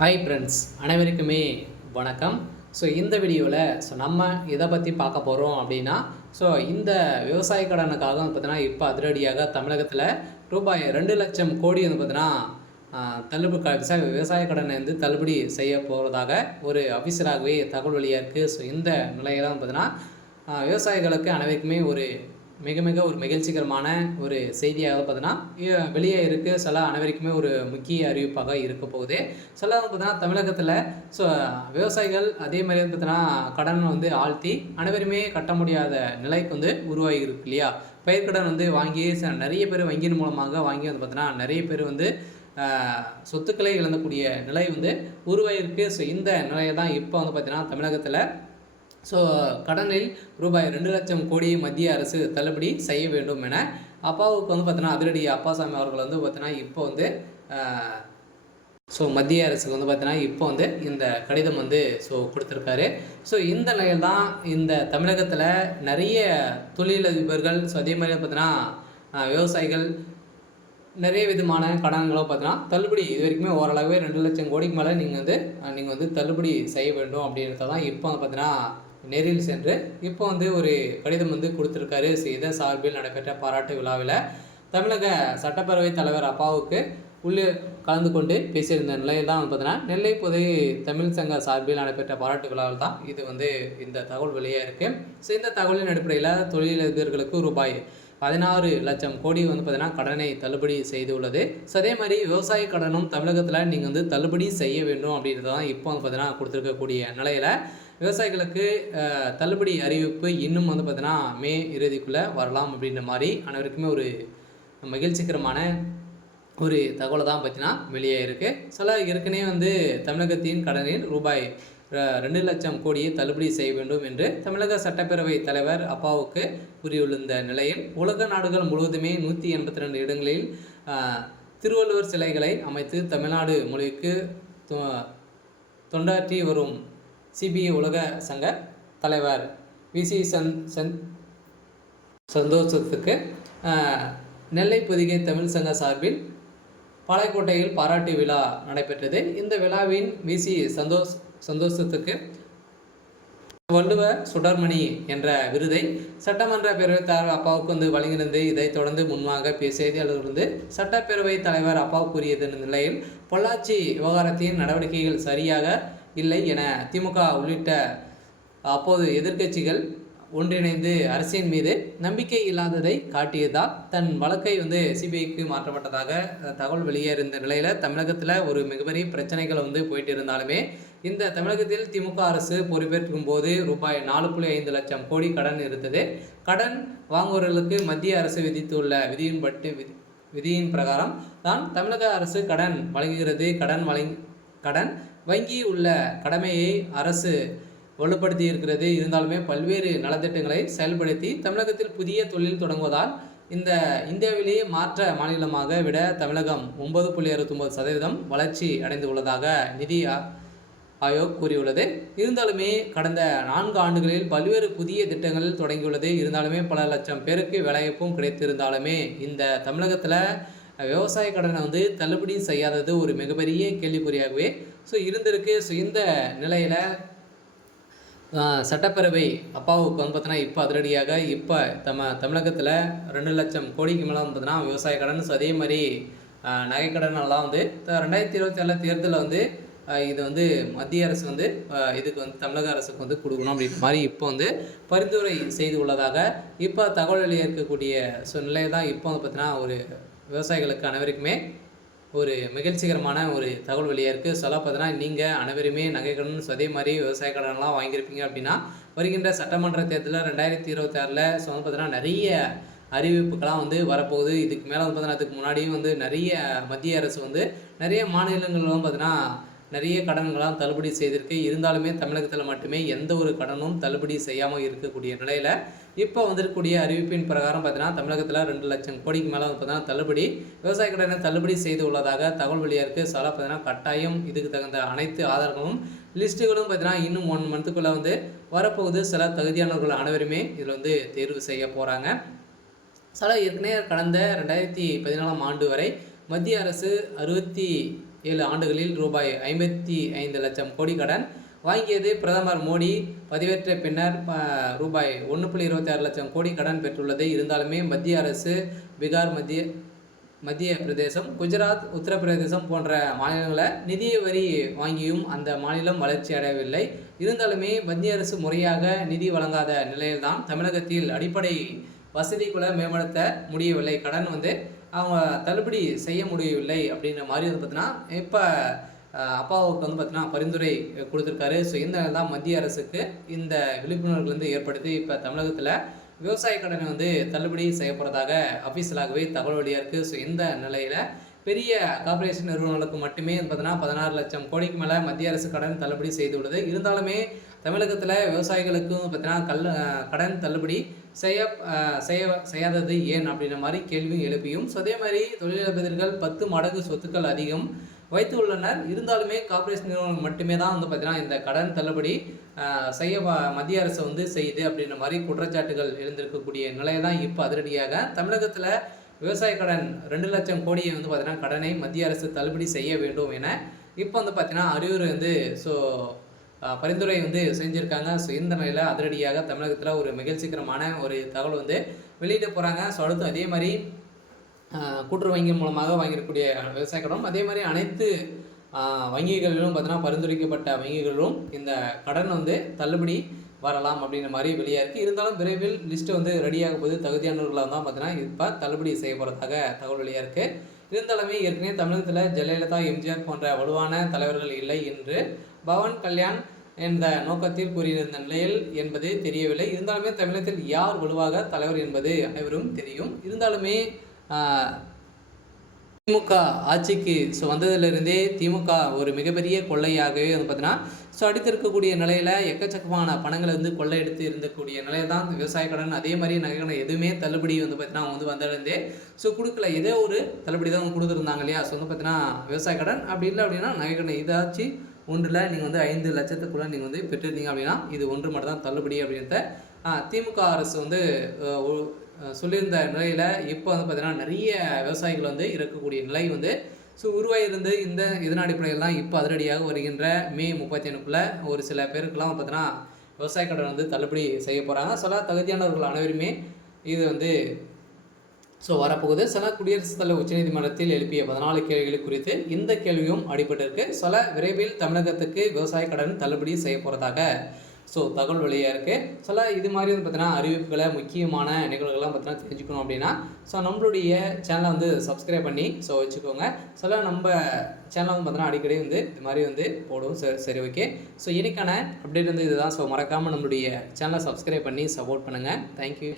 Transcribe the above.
Hi friends, அனைவருக்குமே வணக்கம். இந்த வீடியோவில் நம்ம எதை பற்றி பார்க்க போகிறோம் அப்படின்னா, இந்த விவசாய கடனுக்காக பார்த்தீங்கன்னா, இப்போ அதிரடியாக தமிழகத்தில் ரூபாய் 2,00,000 கோடி வந்து பார்த்தீங்கன்னா தள்ளுபடி விவசாய கடனை வந்து தள்ளுபடி செய்ய போவதாக ஒரு அஃபிஷியலாகவே தகவல் வெளியாக இருக்குது. இந்த நிலையில் பார்த்தீங்கன்னா விவசாயிகளுக்கு அனைவருக்குமே ஒரு மிக மிக ஒரு மகிழ்ச்சிகரமான ஒரு செய்தியாக பார்த்தீங்கன்னா வெளியே இருக்குது. சில அனைவருக்குமே ஒரு முக்கிய அறிவிப்பாக இருக்க போகுது. சில பார்த்தீங்கன்னா தமிழகத்தில் விவசாயிகள் அதே மாதிரி வந்து பார்த்தீங்கன்னா கடன் வந்து ஆழ்த்தி அனைவருமே கட்ட முடியாத நிலைக்கு வந்து உருவாகி இருக்கு இல்லையா? பயிர்க்கடன் வந்து வாங்கி நிறைய பேர் வங்கியின் மூலமாக வாங்கி வந்து பார்த்தீங்கன்னா நிறைய பேர் வந்து சொத்துக்களை இழந்தக்கூடிய நிலை வந்து உருவாகிருக்கு. இந்த நிலையை தான் இப்போ வந்து பார்த்தீங்கன்னா தமிழகத்தில் கடனில் ரூபாய் 2,00,000 கோடி மத்திய அரசு தள்ளுபடி செய்ய வேண்டும் என அப்பாவுக்கு வந்து பார்த்தீங்கன்னா அதிரடி அப்பாசாமி அவர்கள் வந்து பார்த்தீங்கன்னா இப்போ வந்து மத்திய அரசுக்கு வந்து பார்த்தீங்கன்னா இப்போ வந்து இந்த கடிதம் வந்து கொடுத்துருக்காரு. இந்த நிலையில் தான் இந்த தமிழகத்தில் நிறைய தொழிலதிபர்கள் அதே மாதிரி பார்த்தீங்கன்னா விவசாயிகள் நிறைய விதமான கடன்களும் பார்த்தீங்கன்னா தள்ளுபடி இது வரைக்குமே ஓரளவே 2,00,000 கோடிக்கு மேலே நீங்கள் வந்து தள்ளுபடி செய்ய வேண்டும் அப்படின்றத தான் இப்போ வந்து பார்த்தீங்கன்னா நேரில் சென்று இப்போ வந்து ஒரு கடிதம் வந்து கொடுத்துருக்காரு. இதன் சார்பில் நடைபெற்ற பாராட்டு விழாவில் தமிழக சட்டப்பேரவைத் தலைவர் அப்பாவுக்கு உள்ளே கலந்து கொண்டு பேசியிருந்த நிலையில் தான் பார்த்தீங்கன்னா நெல்லை புதை தமிழ் சங்க சார்பில் நடைபெற்ற பாராட்டு விழாவில் தான் இது வந்து இந்த தகவல் வெளியாக இருக்குது. இந்த தகவலின் அடிப்படையில் தொழிலதிபர்களுக்கு ரூபாய் 16,00,000 கோடி வந்து பார்த்தீங்கன்னா கடனை தள்ளுபடி செய்துள்ளது. அதே மாதிரி விவசாய கடனும் தமிழகத்தில் நீங்கள் வந்து தள்ளுபடி செய்ய வேண்டும் அப்படின்றத தான் இப்போ வந்து பார்த்தீங்கன்னா கொடுத்துருக்கக்கூடிய நிலையில் விவசாயிகளுக்கு தள்ளுபடி அறிவிப்பு இன்னும் வந்து பார்த்தீங்கன்னா மே இறுதிக்குள்ளே வரலாம் அப்படின்ற மாதிரி அனைவருக்குமே ஒரு மகிழ்ச்சிகரமான ஒரு தகவலை தான் பார்த்தீங்கன்னா வெளியே இருக்குது. ஏற்கனவே வந்து தமிழகத்தின் கடனில் ரூபாய் 2,00,000 கோடியை தள்ளுபடி செய்ய வேண்டும் என்று தமிழக சட்டப்பேரவை தலைவர் அப்பாவுக்கு கூறியுள்ள நிலையில் உலக நாடுகள் முழுவதுமே 182 இடங்களில் திருவள்ளுவர் சிலைகளை அமைத்து தமிழ்நாடு மொழிக்கு தொண்டாற்றி வரும் சிபிஐ உலக சங்க தலைவர் விசி சந்தோஷத்துக்கு நெல்லை பொதிகை தமிழ் சங்க சார்பில் பாளையங்கோட்டையில் பாராட்டு விழா நடைபெற்றது. இந்த விழாவின் விசி சந்தோஷத்துக்கு வள்ளுவ சுடர்மணி என்ற விருதை சட்டமன்ற பேரவைத் தலைவர் அப்பாவுக்கு வந்து வழங்கினது. இதைத் தொடர்ந்து முன்பாக செய்தியாளர்கள் வந்து சட்டப்பேரவைத் தலைவர் அப்பா கூறியது நிலையில் பொள்ளாச்சி விவகாரத்தின் நடவடிக்கைகள் சரியாக இல்லை என திமுக உள்ளிட்ட அப்போது எதிர்க்கட்சிகள் ஒன்றிணைந்து அரசின் மீது நம்பிக்கை இல்லாததை காட்டியதால் தன் வழக்கை வந்து சிபிஐக்கு மாற்றப்பட்டதாக தகவல் வெளியேறிந்த நிலையில் தமிழகத்தில் ஒரு மிகப்பெரிய பிரச்சனைகள் வந்து போயிட்டு இருந்தாலுமே இந்த தமிழகத்தில் திமுக அரசு பொறுப்பேற்கும் போது ரூபாய் 4.5 லட்சம் கோடி கடன் இருந்தது. கடன் வாங்குவவர்களுக்கு மத்திய அரசு விதித்துள்ள விதியின் பிரகாரம் தான் தமிழக அரசு கடன் வழங்குகிறது. கடன் வங்கி உள்ள கடமையை அரசு வலுப்படுத்தி இருக்கிறது. இருந்தாலுமே பல்வேறு நலத்திட்டங்களை செயல்படுத்தி தமிழகத்தில் புதிய தொழில் தொடங்குவதால் இந்த இந்தியாவிலேயே மாற்ற மாநிலமாக விட தமிழகம் 9.69% வளர்ச்சி அடைந்துள்ளதாக நிதி ஆயோக் கூறியுள்ளது. இருந்தாலுமே கடந்த 4 ஆண்டுகளில் பல்வேறு புதிய திட்டங்கள் தொடங்கியுள்ளது. இருந்தாலுமே பல லட்சம் பேருக்கு வேலைவாய்ப்பும் கிடைத்திருந்தாலுமே இந்த தமிழகத்தில் விவசாய கடனை வந்து தள்ளுபடி செய்யாதது ஒரு மிகப்பெரிய கேள்விக்குறியாகவே இருந்திருக்கு. இந்த நிலையில் சட்டப்பேரவை அப்பாவுக்கு வந்து பார்த்தீங்கன்னா இப்போ அதிரடியாக இப்போ தமிழகத்தில் 2,00,000 கோடிக்கு மேலே வந்து பார்த்தீங்கன்னா விவசாய கடன் அதே மாதிரி நகைக்கடனெல்லாம் வந்து 2027 தேர்தலில் வந்து இது வந்து மத்திய அரசு வந்து இதுக்கு வந்து தமிழக அரசுக்கு வந்து கொடுக்கணும் அப்படின்ற மாதிரி இப்போ வந்து பரிந்துரை செய்து உள்ளதாக இப்போ தகவல் வெளியே இருக்கக்கூடிய நிலை தான் இப்போ வந்து பார்த்தீங்கன்னா ஒரு விவசாயிகளுக்கு அனைவருக்குமே ஒரு மகிழ்ச்சிகரமான ஒரு தகவல் வெளியாக இருக்குது. பார்த்தீங்கன்னா நீங்கள் அனைவருமே நகை கடன் அதே மாதிரி விவசாய கடன்லாம் வாங்கியிருப்பீங்க அப்படின்னா வருகின்ற சட்டமன்ற தேர்தலில் 2026 வந்து பார்த்தீங்கன்னா நிறைய அறிவிப்புகள்லாம் வந்து வரப்போகுது. இதுக்கு மேலே வந்து பார்த்தீங்கன்னா அதுக்கு முன்னாடியும் வந்து நிறைய மத்திய அரசு வந்து நிறைய மாநிலங்களும் பார்த்தீங்கன்னா நிறைய கடன்களாம் தள்ளுபடி செய்திருக்கு. இருந்தாலுமே தமிழகத்தில் மட்டுமே எந்த ஒரு கடனும் தள்ளுபடி செய்யாமல் இருக்கக்கூடிய நிலையில் இப்போ வந்திருக்கக்கூடிய அறிவிப்பின் பிரகாரம் பார்த்தீங்கன்னா தமிழகத்தில் 2,00,000 கோடிக்கு மேலே வந்து பார்த்தீங்கன்னா தள்ளுபடி விவசாய கடனை தள்ளுபடி செய்து உள்ளதாக தகவல் வெளியாக இருக்குது. பார்த்தீங்கன்னா கட்டாயம் இதுக்கு தகுந்த அனைத்து ஆதாரங்களும் லிஸ்ட்டுகளும் பார்த்தீங்கன்னா இன்னும் 1 மந்த்துக்குள்ளே வந்து வரப்போகுது. சில தகுதியானவர்கள் அனைவருமே இதில் வந்து தேர்வு செய்ய போகிறாங்க. ஏற்கனவே கடந்த 2014 ஆண்டு வரை மத்திய அரசு 7 ஆண்டுகளில் ரூபாய் 55 லட்சம் கோடி கடன் வாங்கியது. பிரதமர் மோடி பதவியேற்ற பின்னர் ரூபாய் 1.26 லட்சம் கோடி கடன் பெற்றுள்ளது. இருந்தாலுமே மத்திய அரசு பீகார், மத்திய பிரதேசம், குஜராத், உத்தரப்பிரதேசம் போன்ற மாநிலங்களில் நிதி வரி வாங்கியும் அந்த மாநிலம் வளர்ச்சி அடையவில்லை. இருந்தாலுமே மத்திய அரசு முறையாக நிதி வழங்காத நிலையில்தான் தமிழகத்தில் அடிப்படை வசதி கூட மேம்படுத்த முடியவில்லை. கடன் அவங்க தள்ளுபடி செய்ய முடியவில்லை அப்படின்ற மாதிரி பார்த்தீங்கன்னா இப்போ அப்பாவுக்கு பார்த்தீங்கன்னா பரிந்துரை கொடுத்துருக்காரு. ஸோ இந்த தான் மத்திய அரசுக்கு இந்த விழிப்புணர்வுலேருந்து ஏற்படுத்தி இப்போ தமிழகத்தில் விவசாய கடனை தள்ளுபடி செய்ய போகிறதாக அஃபீஷியலாகவே தகவல் வழியாக இருக்குது. ஸோ இந்த நிலையில் பெரிய கார்ப்பரேஷன் நிறுவனங்களுக்கு மட்டுமே பார்த்தீங்கன்னா 16 லட்சம் கோடிக்கு மேலே மத்திய அரசு கடன் தள்ளுபடி செய்துள்ளது. இருந்தாலுமே தமிழகத்தில் விவசாயிகளுக்கும் பார்த்தீங்கன்னா கடன் தள்ளுபடி செய்யாதது ஏன் அப்படின்ற மாதிரி கேள்வியும் எழுப்பியும், ஸோ அதே மாதிரி தொழிலதிபர்கள் 10 மடங்கு சொத்துக்கள் அதிகம் வைத்து உள்ளனர். இருந்தாலுமே கார்ப்பரேஷன் நிறுவனம் மட்டுமே தான் பார்த்தீங்கன்னா இந்த கடன் தள்ளுபடி செய்ய மத்திய அரசு செய்யுது அப்படின்ற மாதிரி குற்றச்சாட்டுகள் எழுந்திருக்கக்கூடிய நிலையை தான் இப்போ அதிரடியாக தமிழகத்தில் விவசாய கடன் 2 லட்சம் கோடியை பார்த்தீங்கன்னா கடனை மத்திய அரசு தள்ளுபடி செய்ய வேண்டும் என இப்போ பார்த்தீங்கன்னா அறிவுரை ஸோ பரிந்துரை செஞ்சுருக்காங்க. ஸோ இந்த நிலையில் அதிரடியாக தமிழகத்தில் ஒரு மகிழ்ச்சிகரமான ஒரு தகவல் வெளியிட போகிறாங்க. ஸோ அடுத்து அதே மாதிரி கூட்டுறவு வங்கி மூலமாக வாங்கியிருக்கக்கூடிய விவசாய கடன், அதே மாதிரி அனைத்து வங்கிகளிலும் பார்த்தீங்கன்னா பரிந்துரைக்கப்பட்ட வங்கிகளிலும் இந்த கடன் தள்ளுபடி வரலாம் அப்படின்ற மாதிரி வெளியாக இருக்குது. இருந்தாலும் விரைவில் லிஸ்ட்டு ரெடியாக போது தகுதியானவர்களாக தான் பார்த்தீங்கன்னா இப்போ தள்ளுபடி செய்ய போகிறதாக தகவல் வெளியாக இருக்குது. இருந்தாலுமே ஏற்கனவே தமிழகத்தில் ஜெயலலிதா, எம்ஜிஆர் போன்ற வலுவான தலைவர்கள் இல்லை என்று பவன் கல்யாண் என்ற நோக்கத்தில் கூறியிருந்த நிலையில் என்பது தெரியவில்லை. இருந்தாலுமே தமிழகத்தில் யார் வலுவாக தலைவர் என்பது அனைவரும் தெரியும். இருந்தாலுமே திமுக ஆட்சிக்கு வந்ததிலிருந்தே திமுக ஒரு மிகப்பெரிய கொள்ளையாகவே பார்த்தீங்கன்னா அடித்திருக்கக்கூடிய நிலையில் எக்கச்சக்கமான பணங்களை கொள்ளையெடுத்து இருந்தக்கூடிய நிலையில் தான் விவசாய கடன், அதே மாதிரி நகை கடன் எதுவுமே தள்ளுபடி பார்த்தீங்கன்னா வந்ததுலேருந்தே கொடுக்கல. ஏதோ ஒரு தள்ளுபடி தான் கொடுத்துருந்தாங்க இல்லையா. ஸோ பார்த்தீங்கன்னா விவசாய கடன் அப்படி இல்லை அப்படின்னா நகை கடன் ஏதாச்சும் ஒன்றில் நீங்கள் 5 லட்சத்துக்குள்ளே நீங்கள் பெற்றிருந்தீங்க அப்படின்னா இது ஒன்று மட்டும் தான் தள்ளுபடி அப்படின்றத திமுக அரசு சொல்லியிருந்த நிலையில் இப்போ பார்த்தீங்கன்னா நிறைய விவசாயிகள் இருக்கக்கூடிய நிலை உருவாகிருந்து இதன் அடிப்படையில் தான் இப்போ அதிரடியாக வருகின்ற மே 31க்குள்ளே ஒரு சில பேருக்கெல்லாம் பார்த்தீங்கன்னா விவசாய கடன் தள்ளுபடி செய்ய போகிறாங்க. சில தகுதியானவர்கள் அனைவருமே இது வரப்போகுது. சில குடியரசுத் தலைவர் உச்சநீதிமன்றத்தில் எழுப்பிய 14 கேள்விகள் குறித்து இந்த கேள்வியும் அடிபட்டிருக்கு. சில விரைவில் தமிழகத்துக்கு விவசாய கடன் தள்ளுபடி செய்ய போகிறதாக தகவல் வெளியாக இருக்குது. சில இது மாதிரி பார்த்தீங்கன்னா அறிவிப்புகளை, முக்கியமான நிகழ்வுகள்லாம் பார்த்தீங்கன்னா தெரிஞ்சுக்கணும் அப்படின்னா நம்மளுடைய சேனலை சப்ஸ்கிரைப் பண்ணி வச்சுக்கோங்க. சில நம்ம சேனல் பார்த்தீங்கன்னா அடிக்கடி இது மாதிரி போடுவோம். சரி ஓகே. ஸோ இன்னைக்கான அப்டேட் இதுதான். மறக்காமல் நம்மளுடைய சேனலை சப்ஸ்கிரைப் பண்ணி சப்போர்ட் பண்ணுங்கள். தேங்க்யூ.